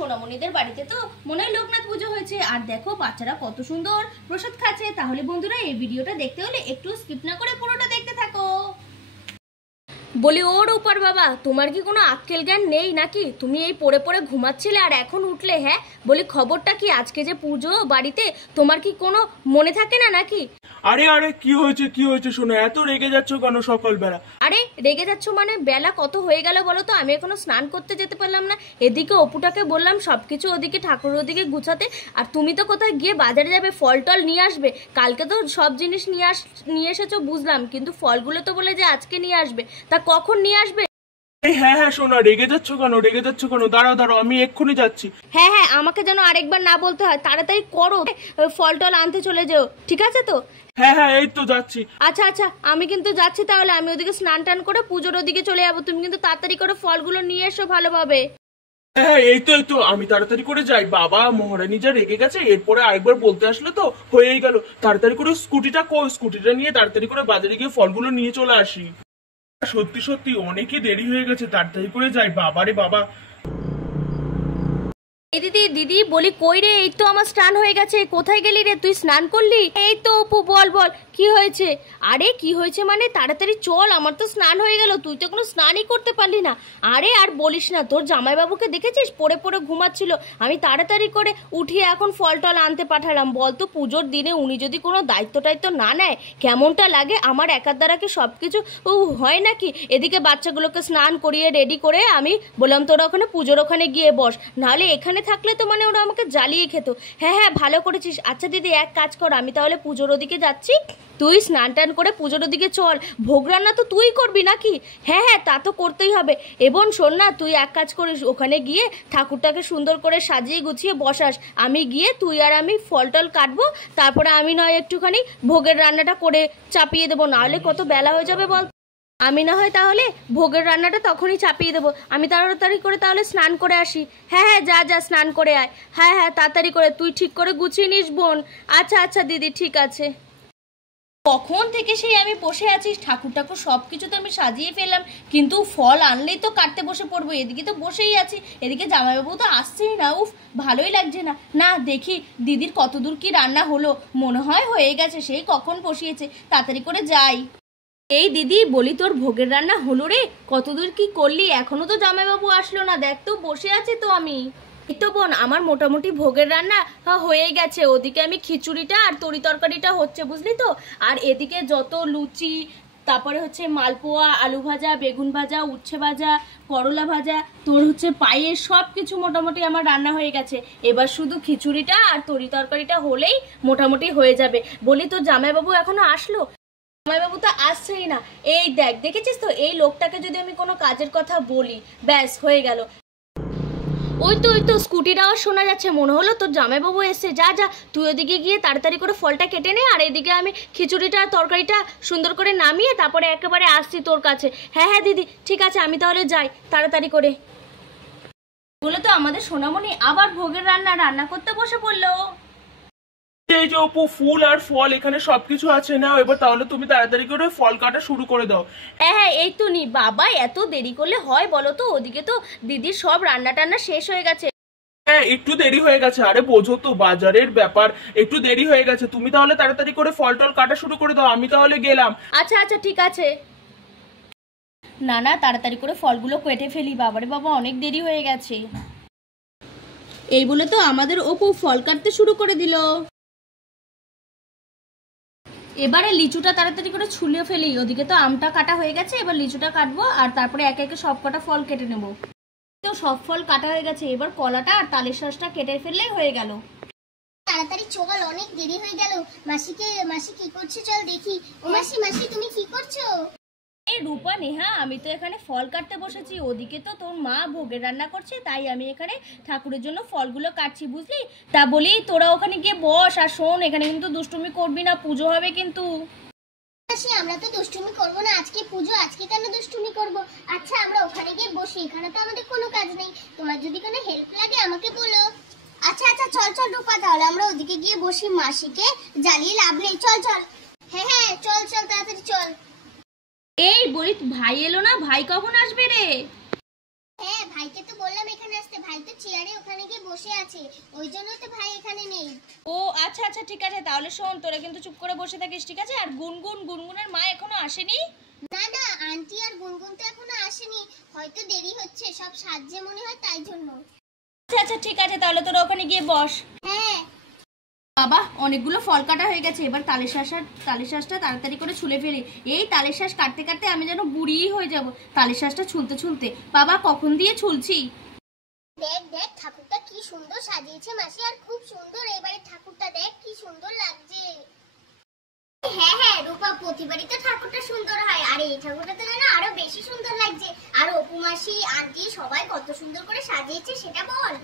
সোনামণিদের বাড়িতে তো মনে হয় লোকনাথ পুজো হয়েছে, আর দেখো বাচ্চারা কত সুন্দর প্রসাদ খাচ্ছে। তাহলে বন্ধুরা এই ভিডিওটা দেখতে হলে একটু স্কিপ না করে পুরোটা দেখতে থাকো। বলি ও রূপার বাবা, তোমার কি কোনো আক্কেল জ্ঞান নেই নাকি? তুমি এই পড়ে পড়ে ঘুমাচ্ছিলে আর এখন উঠলে? হ্যাঁ বলি খবরটা কি? আজকে যে পুজো বাড়িতে, তোমার কি কোনো মনে থাকে না নাকি? আরে আরে কি হয়েছে শোনো, এত রেগে যাচ্ছ কেন সকালবেলা? আরে রেগে যাচ্ছ মানে বেলা কত হয়ে গেল বলো তো, আমি এখনো স্নান করতে যেতে পারলাম না। এদিকে অপুটাকে বললাম সবকিছু ওদিকে ঠাকুর ওদিকে গুছাতে, আর তুমি তো কোথায় গিয়ে বাজারে যাবে, ফল টল নিয়ে আসবে। কালকে তো সব জিনিস নিয়ে এসেছো বুঝলাম, কিন্তু ফলগুলো তো বলে যে আজকে নিয়ে আসবে, তা কখন নিয়ে আসবে? হ্যাঁ শোনো, রেগে যাচ্ছ কেন? দাঁড়াও আমি এক্ষুনি যাচ্ছি। হ্যাঁ আমাকে যেন আরেকবার না বলতে হয়, তাড়াতাড়ি করো, ফল টল আনতে চলে যেও, ঠিক আছে তো? হ্যাঁ এই তো যাচ্ছি। আচ্ছা আমি কিন্তু যাচ্ছি, তাহলে আমি ওদিকে স্নান টান করে পুজোর ওদিকে চলে যাবো। তুমি কিন্তু তাড়াতাড়ি করে ফলগুলো নিয়ে এসো ভালোভাবে। হ্যাঁ এই তো আমি তাড়াতাড়ি করে যাই। বাবা মহারানী যা রেগে গেছে, এরপরে আরেকবার বলতে আসলে তো হয়েই গেল। তাড়াতাড়ি করে স্কুটিটা নিয়ে তাড়াতাড়ি করে বাজারে গিয়ে ফলগুলো নিয়ে চলে আসি। সত্যি অনেকই দেরি হয়ে গেছে, তাড়াতাড়ি করে যাই। বাবারে বাবা। এই দিদি বলি কই রে? এই তো আমার স্নান হয়ে গেছে। কোথায় গেলি রে? তুই স্নান করলি? এই তো অপু, বল কি হয়েছে? আরে কি হয়েছে মানে তাড়াতাড়ি চল, আমার তো স্নান হয়ে গেল, তুই তো কোনো স্নানই করতে পারলি না। আরে আর বলিস না, তোর জামাইবাবুকে দেখেছিস পড়ে পড়ে ঘুমাচ্ছিল, আমি তাড়াতাড়ি করে উঠিয়ে এখন ফল টল আনতে পাঠালাম। বলতো পুজোর দিনে উনি যদি কোনো দায়িত্ব টাইত্ব না নেয় কেমনটা লাগে? আমার একার দ্বারা কি সব কিছু হয় নাকি? এদিকে বাচ্চাগুলোকে স্নান করিয়ে রেডি করে আমি বললাম তোরা ওখানে পুজোর ওখানে গিয়ে বস, নাহলে এখানে থাকলে তো মানে ওরা আমাকে জ্বালিয়ে খেত। হ্যাঁ ভালো করেছিস। আচ্ছা দিদি এক কাজ কর, আমি তাহলে পুজোর ওদিকে যাচ্ছি, তুই স্নান টান করে পুজোর ওদিকে চল। ভোগ রান্না তো তুই করবি নাকি? হ্যাঁ তা তো করতেই হবে। এবং শোন না, তুই এক কাজ করিস, ওখানে গিয়ে ঠাকুরটাকে সুন্দর করে সাজিয়ে গুছিয়ে বসাস, আমি গিয়ে তুই আর আমি ফল টল কাটবো, তারপরে আমি নয় একটুখানি ভোগের রান্নাটা করে চাপিয়ে দেবো, নাহলে কত বেলা হয়ে যাবে বল। আমি না হয় তাহলে ভোগের রান্নাটা তখনই চাপিয়ে দেবো। আমি তাড়াতাড়ি করে তাহলে স্নান করে আসি। হ্যাঁ যা স্নান করে আয়। হ্যাঁ তাড়াতাড়ি করে, তুই ঠিক করে গুছিয়ে নিস বোন। আচ্ছা দিদি ঠিক আছে। কখন থেকে সেই আমি বসে আছি, ঠাকুর সব কিছু তো আমি সাজিয়ে ফেললাম, কিন্তু ফল আনলেই তো কাটতে বসে পড়বো। এদিকে তো বসেই আছি, এদিকে জামাইবাবু তো আসছেই না। উফ ভালোই লাগছে না। দেখি দিদির কতদূর কি রান্না হলো, মনে হয় হয়ে গেছে, সেই কখন বসিয়েছে, তাড়াতাড়ি করে যাই। এই দিদি বলি তোর ভোগের রান্না হলো রে? কতদূর কি করলি? এখনো তো জামাইবাবু আসলো না, দেখ তো বসে আছি তো আমি। এই তো বোন, আমার মোটামুটি ভোগের রান্না হয়ে গেছে। ওদিকে আমি খিচুড়িটা আর তরি তরকারিটা হচ্ছে বুঝলি তো, আর এদিকে যত লুচি, তারপরে হচ্ছে মালপোয়া, আলু ভাজা, বেগুন ভাজা, উচ্ছে ভাজা, করলা ভাজা, তোর হচ্ছে পায়েস, সব কিছু মোটামুটি আমার রান্না হয়ে গেছে। এবার শুধু খিচুড়িটা আর তরি তরকারিটা হলেই মোটামুটি হয়ে যাবে। বলি তো জামাইবাবু এখনো আসলো? জামাইবাবু তো আসছেই না। এই দেখেছিস তো, এই লোকটাকে যদি আমি কোনো কাজের কথা বলি, ব্যাস হয়ে গেল। ওই তো স্কুটির আওয়াজ শোনা যাচ্ছে, মনে হলো তোর জামাইবাবু এসছে। যা তুই ওদিকে গিয়ে তাড়াতাড়ি করে ফলটা কেটে নে, আর এদিকে আমি খিচুড়িটা আর তরকারিটা সুন্দর করে নামিয়ে তারপরে একেবারে আসছি তোর কাছে। হ্যাঁ দিদি ঠিক আছে, আমি তাহলে যাই তাড়াতাড়ি করে। বলে তো আমাদের সোনামণি আবার ভোগের রান্না করতে বসে পড়লো। এই যে অপু, ফুল আর ফল এখানে সবকিছু আছে না, এবার তাহলে তুমি তাড়াতাড়ি করে ফল কাটা শুরু করে দাও। হ্যাঁ এই তো নি বাবা, এত দেরি করলে হয় বলো তো? ওদিকে তো দিদির সব রান্না টান্না শেষ হয়ে গেছে। হ্যাঁ একটু দেরি হয়ে গেছে, আরে বোঝো তো বাজারের ব্যাপার, একটু দেরি হয়ে গেছে। তুমি তাহলে তাড়াতাড়ি করে ফল টল কাটা শুরু করে দাও, আমি তাহলে গেলাম। আচ্ছা ঠিক আছে। না তাড়াতাড়ি করে ফলগুলো কেটে ফেলি, বাবারে বাবা অনেক দেরি হয়ে গেছে। এই বলে তো আমাদের অপু ফল কাটতে শুরু করে দিল। এবারে লিচুটা তাড়াতাড়ি করে ছুলে ফেলি, ওদিকে তো আমটা কাটা হয়ে গেছে, এবার লিচুটা কাটবো আর তারপরে একে একে সব কটা ফল কেটে নেব। তো সব ফল কাটা হয়ে গেছে, এবার কলাটা আর তালের শাঁসটা কেটে ফেললেই হয়ে গেল। তাড়াতাড়ি চল, অনেক দেরি হয়ে গেল। মাসি কি করছে চল দেখি। ও মাসি তুমি কি করছো? এই রূপা নেহা, আমি তো এখানে ফল কাটতে বসেছি, ওদিকে তো তোর মা ভোগের রান্না করছে, তাই আমি এখানে ঠাকুরের জন্য ফলগুলো কাটছি বুঝলি। তা বলি তোরা ওখানে গিয়ে বস, আর শোন এখানে কিন্তু দুষ্টুমি করবি না, পুজো হবে কিন্তু। মাসি আমরা তো দুষ্টুমি করব না, আজকে পুজো, আজকে কেন দুষ্টুমি করব? আচ্ছা আমরা ওখানে গিয়ে বসি, এখানে তো আমাদের কোনো কাজ নেই, তোমার যদি কোনো হেল্প লাগে আমাকে বলো। আচ্ছা চল রূপা, তাহলে আমরা ওদিকে গিয়ে বসি, মাসিকে জ্বালিয়ে লাভ নেই। চল হ্যাঁ চল তাড়াতাড়ি চল। এই বলি ভাই এলো না? ভাই কখন আসবে রে? হ্যাঁ ভাইকে তো বললাম এখানে আসতে, ভাই তো চেয়ারে ওখানে গিয়ে বসে আছে, ওই জন্য তো ভাই এখানে নেই। ও আচ্ছা আচ্ছা ঠিক আছে, তাহলে শোন তোরা কিন্তু চুপ করে বসে থাকিস, ঠিক আছে? আর গুনগুনের মা এখনো আসেনি? না না, আন্টি আর গুনগুন তো এখনো আসেনি, হয়তো দেরি হচ্ছে, সব সাজছে মনে হয় তাই জন্য। আচ্ছা আচ্ছা ঠিক আছে, তাহলে তোরা ওখানে গিয়ে বস। হ্যাঁ বাবা অনেকগুলো ফল কাটা হয়ে গেছে, এবার তালের শাঁসটা তাড়াতাড়ি করে ছুলে ফেলি। এই তালের শাঁস কাটতে কাটতে আমি যেন বুড়িই হয়ে যাব তালের শাঁসটা ছুলতে ছুলতে। বাবা কখন দিয়ে ছুলছি। দেখ দেখ ঠাকুরটা কি সুন্দর সাজিয়েছে মাসি, আর খুব সুন্দর এবারে ঠাকুরটা, দেখ কি সুন্দর লাগছে। হ্যাঁ হ্যাঁ রূপা, প্রতিবারই তো ঠাকুরটা সুন্দর হয়, আর এই ঠাকুরটা তো যেন আরো বেশি সুন্দর লাগছে। আর অপু মাসি আন্টি সবাই কত সুন্দর করে সাজিয়েছে সেটা বল।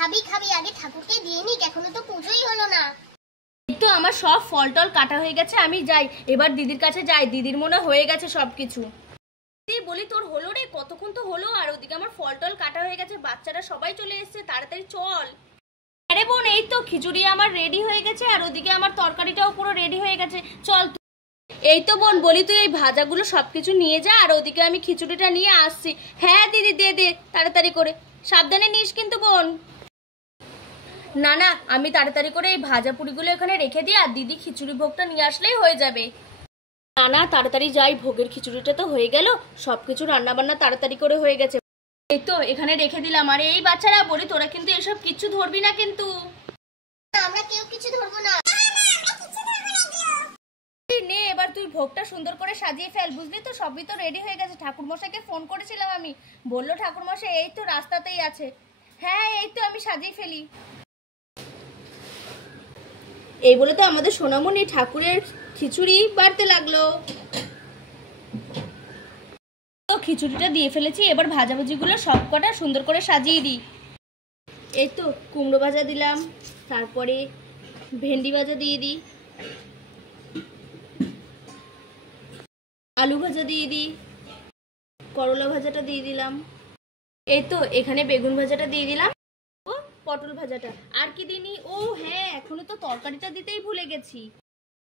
খাবি খাবি, আগে ঠাকুরকে দিয়ে নিক, এখনো তো পুজোই হলো না। তো আমার সব ফল টল কাটা হয়ে গেছে, আমি যাই এবার দিদির কাছে যাই, দিদির মনে হয়ে গেছে সবকিছু। দিদি বলি তোর হলো রে? কতক্ষণ তো হলো, আর ওদিকে আমার ফল টল কাটা হয়ে গেছে, বাচ্চারা সবাই চলে এসেছে, তাড়াতাড়ি চল। আরে বোন এই তো খিচুড়ি আমার রেডি হয়ে গেছে, আর ওদিকে আমার তরকারিটাও পুরো রেডি হয়ে গেছে, চল। এই তো বোন বলি তুই এই ভাজাগুলো সবকিছু নিয়ে যা, আর ওদিকে আমি খিচুড়িটা নিয়ে আসছি। হ্যাঁ দিদি দে দে তাড়াতাড়ি করে, সাবধানে নিস কিন্তু বোন। না না, আমি তাড়াতাড়ি করে এই ভাজা পুরিগুলো এখানে রেখে দিই, আর দিদি খিচুড়ি ভোগটা নিয়ে আসলেই হয়ে যাবে। না না তাড়াতাড়ি যাই, ভোগের খিচুড়িটা তো হয়ে গেল, সবকিছু রান্না বান্না তাড়াতাড়ি করে হয়ে গেছে। এই তো এখানে রেখে দিলাম। আর এই বাচ্চারা বলি তোরা কিন্তু এসব কিচ্ছু ধরবি না কিন্তু। আমরা কেউ কিছু ধরবো না। নে এবার তুই ভোগটা সুন্দর করে সাজিয়ে ফেল, বুঝলি তো? সবই তো রেডি হয়ে গেছে, ঠাকুরমশাইকে ফোন করেছিলাম আমি, বললো ঠাকুরমশাই এই তো রাস্তাতেই আছে। হ্যাঁ এই তো আমি সাজিয়ে ফেলি। এই বলে তো আমাদের সোনামণি ঠাকুরের খিচুড়ি বাড়তে লাগলো। তো খিচুড়িটা দিয়ে ফেলেছি, এবার ভাজাভুজিগুলো সব কটা সুন্দর করে সাজিয়ে দিই। এই তো কুমড়ো ভাজা দিলাম, তারপরে ভেন্ডি ভাজা দিয়ে দিই, আলু ভাজা দিয়ে দিই, করলা ভাজাটা দিয়ে দিলাম, এই তো এখানে বেগুন ভাজাটা দিয়ে দিলাম, ও পটল ভাজাটা। আর কি দিইনি? ও হ্যাঁ এখনো তো তরকারিটা দিতেই ভুলে গেছি।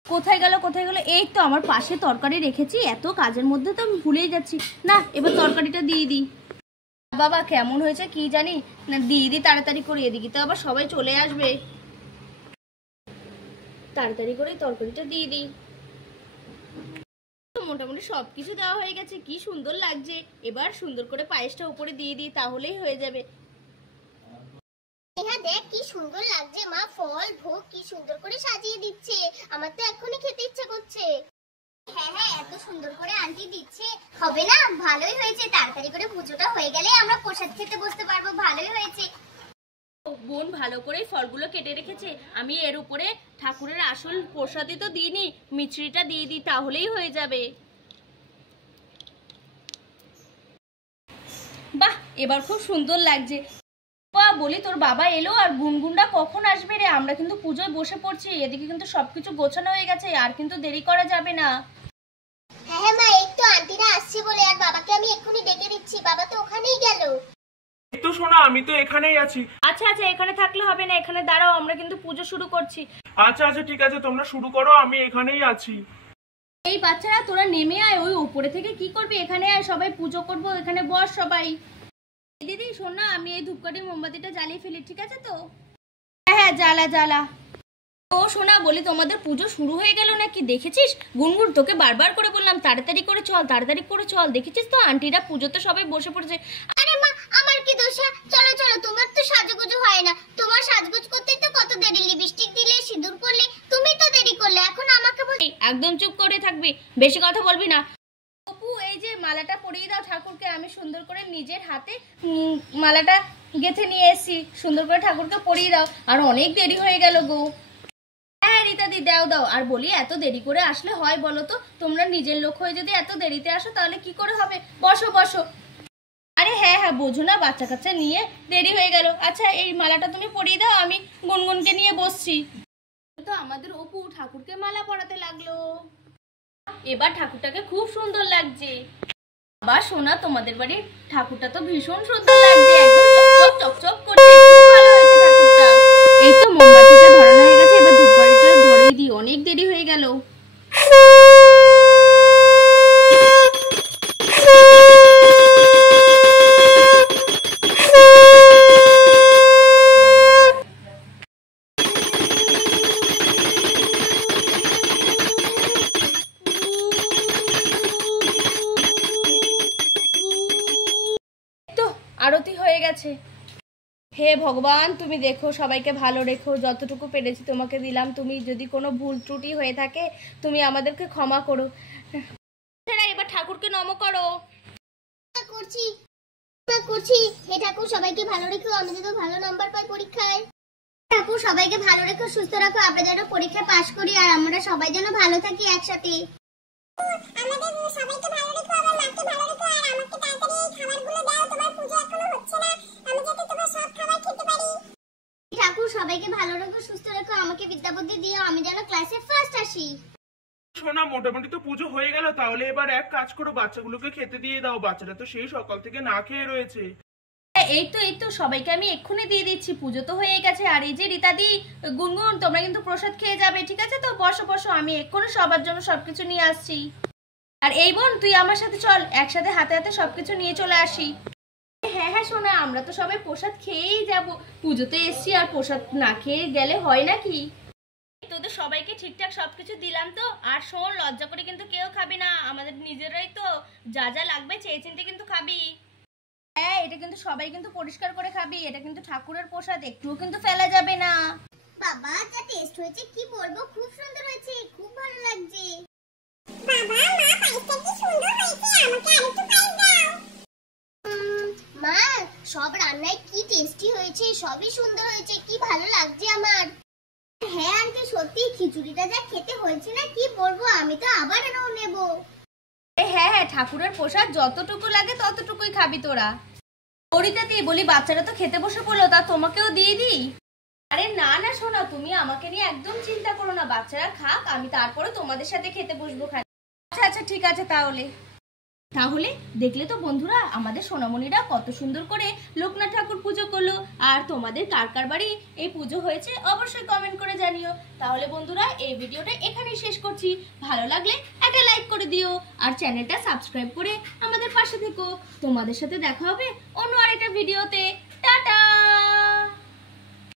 কোথায় গেল কোথায় গেল? এই তো আমার পাশে তরকারি রেখেছি, এত কাজের মধ্যে তো আমি ভুলেই যাচ্ছি। না এবার তরকারিটা দিয়ে দিই। বাবা কেমন হয়েছে কি জানি না, দিয়ে দিই তাড়াতাড়ি করে, এদিকে তো আবার সবাই চলে আসবে, তাড়াতাড়ি করে তরকারিটা দিয়ে দিই। মোটামুটি সবকিছু দেওয়া হয়ে গেছে, কি সুন্দর লাগছে। এবার সুন্দর করে পায়েসটা উপরে দিয়ে দিই, তাহলেই হয়ে যাবে। হ্যাঁ দেখ কি সুন্দর লাগছে, মা ফল ভোগ কি সুন্দর করে সাজিয়ে দিচ্ছে, আমার তো এখনই খেতে ইচ্ছা করছে। হ্যাঁ হ্যাঁ এত সুন্দর করে আন্টি দিচ্ছে, হবে না? ভালোই হয়েছে, তাড়াতাড়ি করে পুজোটা হয়ে গেলে আমরা প্রসাদ খেতে বসতে পারবো, ভালোই হয়েছে। বোন ভালো করে ফলগুলো কেটে রেখেছে, আমি এর উপরে ঠাকুরের আসল প্রসাদই তো দিইনি, মিছরিটা দিয়ে দিই, তাহলেই হয়ে যাবে। বাহ এবার খুব সুন্দর লাগছে। বলি তোর বাবা এলো, আর গুনগুনটা কখন আসবে রে? আমরা কিন্তু পুজোয় বসে পড়ছি, এদিকে কিন্তু সবকিছু গোছানো হয়ে গেছে, আর কিন্তু দেরি করা যাবে না। হ্যাঁ হ্যাঁ মা, এই তো আন্টিরা আসছে বলে, আর বাবাকে আমি এক্ষুনি ডেকে দিচ্ছি, বাবা তো ওখানেই গেল। এই তো শোনা, আমি তো এখানেই আছি। আচ্ছা আচ্ছা এখানে থাকলে হবে না, এখানে দাঁড়াও, আমরা কিন্তু পুজো শুরু করছি। আচ্ছা আচ্ছা ঠিক আছে, তোমরা শুরু করো, আমি এখানেই আছি। এই বাচ্চারা তোরা নেমে আয়, ওই উপরে থেকে কি করবি, এখানে আয়, সবাই পুজো করবো, এখানে বস সবাই। দিদি শোন না, আমি এই ধূপকাঠি মোমবাতিটা জ্বালিয়ে ফেলি, ঠিক আছে তো? হ্যাঁ হ্যাঁ জ্বালা জ্বালা। ও শোনা বলি তোমাদের পুজো শুরু হয়ে গেল নাকি? দেখেছিস গুনগুন, তোকে বারবার করে বললাম তাড়াতাড়ি করে চল, তাড়াতাড়ি করে চল, দেখেছিস তো আন্টিরা পুজোতে সবাই বসে পড়েছে। আরে মা আমার কি দোষ? চলো চলো, তোমার তো সাজুগুজু হয় না, তোমার সাজগুজ করতেই তো কত দেরি, লিপস্টিক দিলে সিঁদুর করলে, তুমি তো দেরি করলে, এখন আমাকে বল। একদম চুপ করে থাকবি, বেশি কথা বলবি না। অপু এই যে মালাটা পরিয়ে দাও ঠাকুরকে, আমি সুন্দর করে নিজের হাতে মালাটা গেঁথে নিয়ে এসেছি, সুন্দর করে ঠাকুরকে পরিয়ে দাও, আর অনেক দেরি হয়ে গেল গো। হ্যাঁ রীতাদি দাও দাও। আর বলি এত দেরি করে আসলে হয় বলো তো? তোমরা নিজের লোক হয়ে যদি এত দেরিতে আসো তাহলে কি করে হবে? বসো বসো। আরে হ্যাঁ হ্যাঁ বোঝো না, বাচ্চা কাচ্চা নিয়ে দেরি হয়ে গেল। আচ্ছা এই মালাটা তুমি পরিয়ে দাও, আমি গুনগুনকে নিয়ে বসছি। তো আমাদের অপু ঠাকুরকে মালা পরাতে লাগলো। এবার ঠাকুরটাকে খুব সুন্দর লাগছে। বাবা সোনা, তোমাদের বাড়ির ঠাকুরটা তো ভীষণ সুন্দর লাগছে, একদম চকচক চকচক করছে, খুব ভালো হয়েছে ঠাকুরটা। এই তো মোমবাতিটা ধরানো হয়ে গেছে, এবার ধূপবাতিটা ধরিয়ে দিই, অনেক দেরি হয়ে গেল। আরতি হয়ে গেছে। হে ভগবান, তুমি দেখো, সবাইকে ভালো রেখো, যতটুকু পেরেছি তোমাকে দিলাম, তুমি যদি কোনো ভুল ত্রুটি হয়ে থাকে তুমি আমাদেরকে ক্ষমা করো। এবার ঠাকুরকে নম করো। করছি করছি। হে ঠাকুর, সবাইকে ভালো রেখো, আমি যেন ভালো নাম্বার পাই পরীক্ষায়। ঠাকুর, সবাইকে ভালো রেখো, সুস্থ রাখো, আমরা যেন পরীক্ষায় পাশ করি আর আমরা সবাই যেন ভালো থাকি একসাথে। আমাদের সবাইকে ভালো রেখো, আমার মাকে ভালো রেখো, আর আমাকে তাড়াতাড়ি এই খাবারগুলো দাও, তোমার পূজা এখনো হচ্ছে না, আমি যাতে তোমার সব খাবার খেতে পারি। ঠাকুর, সবাইকে ভালো রেখো, সুস্থ রেখো, আমাকে বিদ্যা বুদ্ধি দিও, আমি যেন ক্লাসে ফার্স্ট আসি। সোনা, মোটামুটি তো পুজো হয়ে গেল, তাহলে এবার এক কাজ করো, বাচ্চাগুলোকে খেতে দিয়ে দাও, বাচ্চারা তো সেই সকাল থেকে না খেয়ে রয়েছে। এই তো সবাইকে আমি এক্ষুনি দিয়ে দিচ্ছি, পুজো তো হয়ে গেছে। আর এই যে রীতাদি, গুনগুন, তোমরা কিন্তু প্রসাদ খেয়ে যাবে, ঠিক আছে? তো বসো বসো, আমি এক্ষুনি সবার জন্য সবকিছু নিয়ে আসছি। আর এই বোন, তুই আমার সাথে চল, একসাথে হাতে হাতে সবকিছু নিয়ে চলে আসি। হ্যাঁ হ্যাঁ শোনা, আমরা তো সবাই প্রসাদ খেয়েই যাব, পুজোতে এসছি, আর প্রসাদ না খেয়ে গেলে হয় নাকি? তোদের সবাইকে ঠিকঠাক সবকিছু দিলাম তো। আর শোন, লজ্জা করে কিন্তু কেউ খাবি না, আমাদের নিজেরাই তো, যা যা লাগবে চেয়ে চিনতে কিন্তু খাবি। হ্যাঁ, এটা কিন্তু সবাই কিন্তু পরিষ্কার করে খাবি, এটা কিন্তু ঠাকুরের প্রসাদ, একটুও কিন্তু ফেলা যাবে না। বাবা, যা টেস্ট হয়েছে কি বলবো, খুব সুন্দর হয়েছে, খুব ভালো লাগছে। বাবা, মা, পায়েসটা কি সুন্দর হয়েছে, আমাকে আরেকটু পায়েস দাও। মা, সব রান্নায় কি টেস্টি হয়েছে, সবই সুন্দর হয়েছে, কি ভালো লাগছে আমার। হ্যাঁ আন্টি, সত্যি খিচুড়িটা যা খেতে হয়েছে না, কি বলবো, আমি তো আবার নেব। হ্যাঁ হ্যাঁ, ঠাকুরের প্রসাদ যতটুকু লাগে ততটুকুই খাবি তোরা। ওরিতাতি বলি, বাচ্চারা তো খেতে বসে পড়লো, তা তোমাকেও দিয়ে দিই। আরে না না শোনো, তুমি আমাকে নিয়ে একদম চিন্তা করো না, বাচ্চারা খাক, আমি তারপরে তোমাদের সাথে খেতে বসবো খালি। আচ্ছা আচ্ছা, ঠিক আছে। তাহলে দেখলে তো বন্ধুরা, আমাদের সোনামণিরা কত সুন্দর করে লোকনাথ ঠাকুর পুজো করলো। আর তোমাদের কার কার বাড়ি এই পুজো হয়েছে অবশ্যই কমেন্ট করে জানিও। তাহলে বন্ধুরা, এই ভিডিওটা এখানেই শেষ করছি। ভালো লাগলে একটা লাইক করে দিও, আর চ্যানেলটা সাবস্ক্রাইব করে আমাদের পাশে থেকো। তোমাদের সাথে দেখা হবে অন্য আরেকটা ভিডিওতে। টাটা।